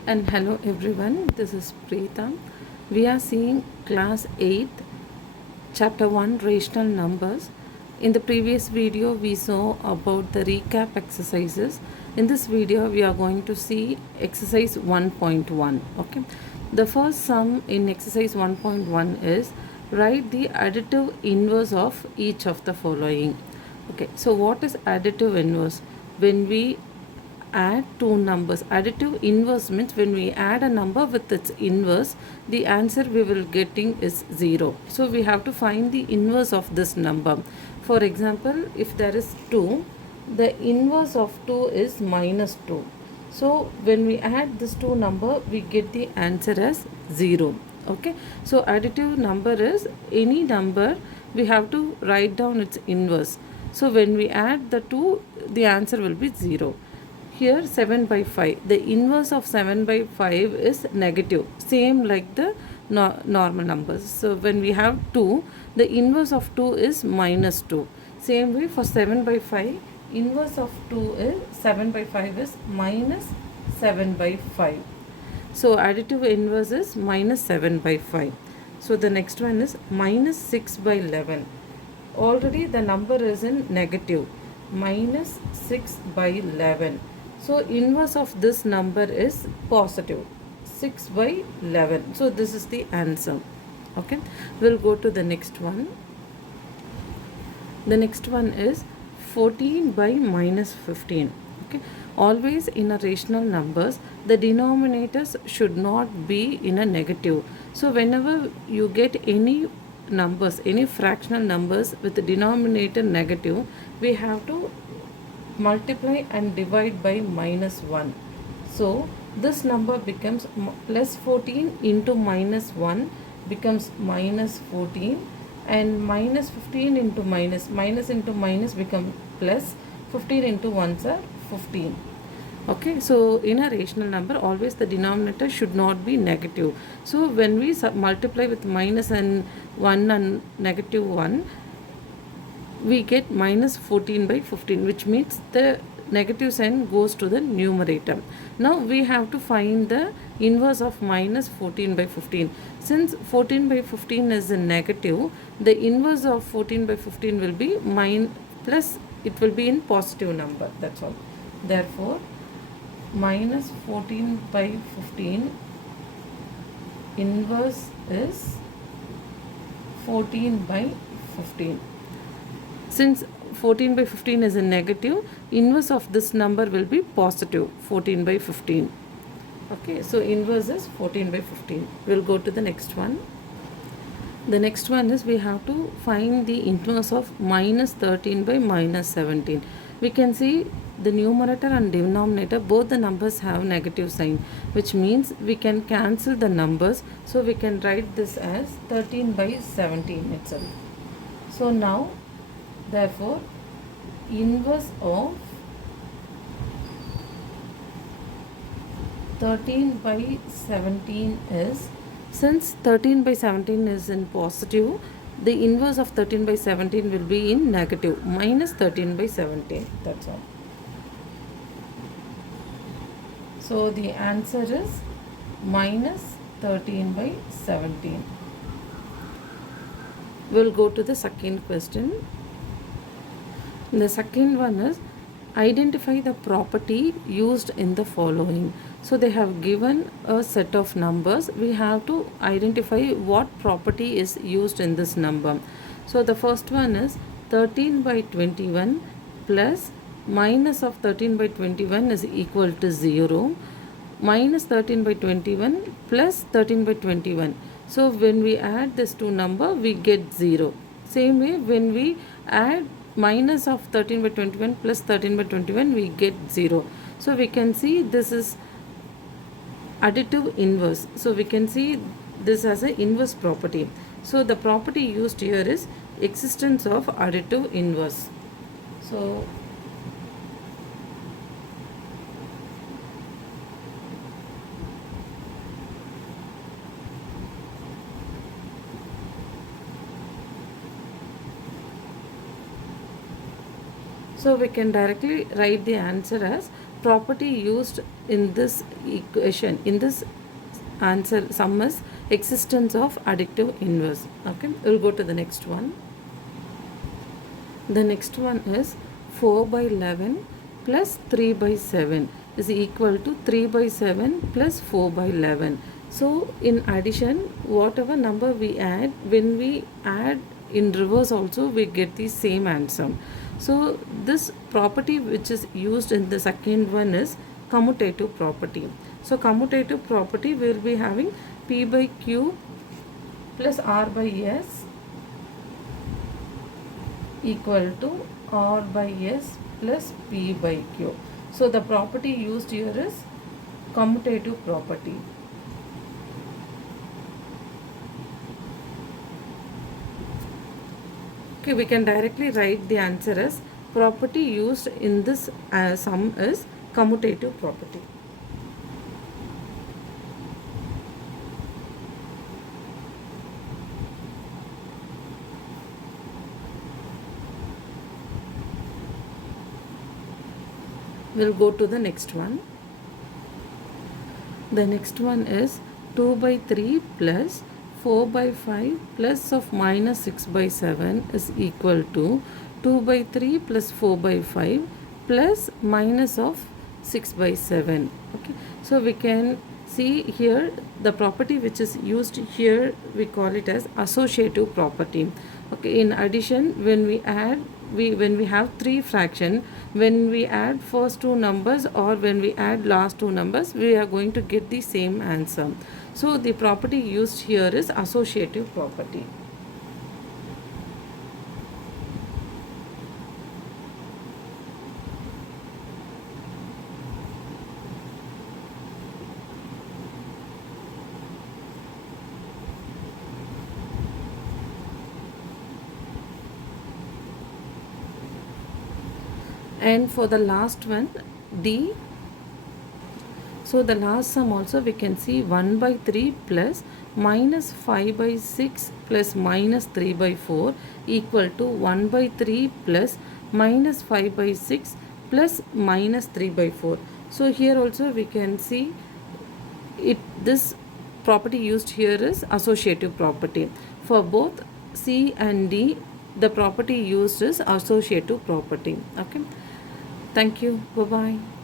Hi and hello everyone, this is Preeta. We are seeing class 8th, chapter 1 rational numbers. In the previous video, we saw about the recap exercises. In this video, we are going to see exercise 1.1. Okay, the first sum in exercise 1.1 is write the additive inverse of each of the following. Okay, so what is additive inverse? When we add two numbers, additive inverse means when we add a number with its inverse, the answer we will getting is 0. So we have to find the inverse of this number. For example, if there is 2, the inverse of 2 is minus 2. So when we add this two number, we get the answer as 0. Okay, so additive number is any number, we have to write down its inverse. So when we add the two, the answer will be 0. Here 7 by 5. The inverse of 7 by 5 is negative. Same like the normal numbers. So when we have 2, the inverse of 2 is minus 2. Same way for 7 by 5, inverse of 2 is 7 by 5 is minus 7 by 5. So additive inverse is minus 7 by 5. So the next one is minus 6 by 11. Already the number is in negative. Minus 6 by 11. So inverse of this number is positive, 6 by 11. So this is the answer. Okay, we'll go to the next one. The next one is 14 by minus 15. Okay, always in a rational numbers, the denominators should not be in a negative. So whenever you get any numbers, any fractional numbers with the denominator negative, we have to multiply and divide by minus 1. So this number becomes plus 14 into minus 1 becomes minus 14, and minus 15 into minus into minus become plus 15 into 1s are 15. Okay, so in a rational number always the denominator should not be negative. So when we multiply with minus and 1 and negative 1, we get minus 14 by 15, which means the negative sign goes to the numerator. Now we have to find the inverse of minus 14 by 15. Since 14 by 15 is a negative, the inverse of 14 by 15 will be plus, it will be in positive number, that's all. Therefore minus 14 by 15 inverse is 14 by 15. Since 14 by 15 is a negative, inverse of this number will be positive, 14 by 15. Okay, so inverse is 14 by 15. We'll go to the next one. The next one is we have to find the inverse of minus 13 by minus 17. We can see the numerator and denominator, both the numbers have negative sign, which means we can cancel the numbers. So we can write this as 13 by 17 itself. So now, therefore, inverse of 13 by 17 is, since 13 by 17 is in positive, the inverse of 13 by 17 will be in negative, minus 13 by 17. That's all. So the answer is minus 13 by 17. We'll go to the second question. The second one is identify the property used in the following. So they have given a set of numbers. We have to identify what property is used in this number. So the first one is 13 by 21 plus minus of 13 by 21 is equal to 0, minus 13 by 21 plus 13 by 21. So when we add this two number, we get 0. Same way, when we add minus of 13 by 21 plus 13 by 21, we get 0. So we can see this is additive inverse. So we can see this as an inverse property. So the property used here is existence of additive inverse. So we can directly write the answer as property used in this equation, in this answer sum is existence of additive inverse. Okay, we'll go to the next one. The next one is 4 by 11 plus 3 by 7 is equal to 3 by 7 plus 4 by 11. So in addition, whatever number we add, when we add in reverse also we get the same answer. So this property which is used in the second one is commutative property. So commutative property will be having P by Q plus R by S equal to R by S plus P by Q. So the property used here is commutative property. Okay, we can directly write the answer as property used in this sum is commutative property. We'll go to the next one. The next one is 2 by 3 plus 4 by 5 plus of minus 6 by 7 is equal to 2 by 3 plus 4 by 5 plus minus of 6 by 7. Okay, so we can see here the property which is used here, we call it as associative property. Okay, in addition, when we add, when we have three fraction, when we add first two numbers or when we add last two numbers, we are going to get the same answer. So the property used here is associative property. And for the last one, D, so the last sum also we can see 1 by 3 plus minus 5 by 6 plus minus 3 by 4 equal to 1 by 3 plus minus 5 by 6 plus minus 3 by 4. So here also we can see it, this property used here is associative property. For both C and D, the property used is associative property. Okay, thank you, bye bye.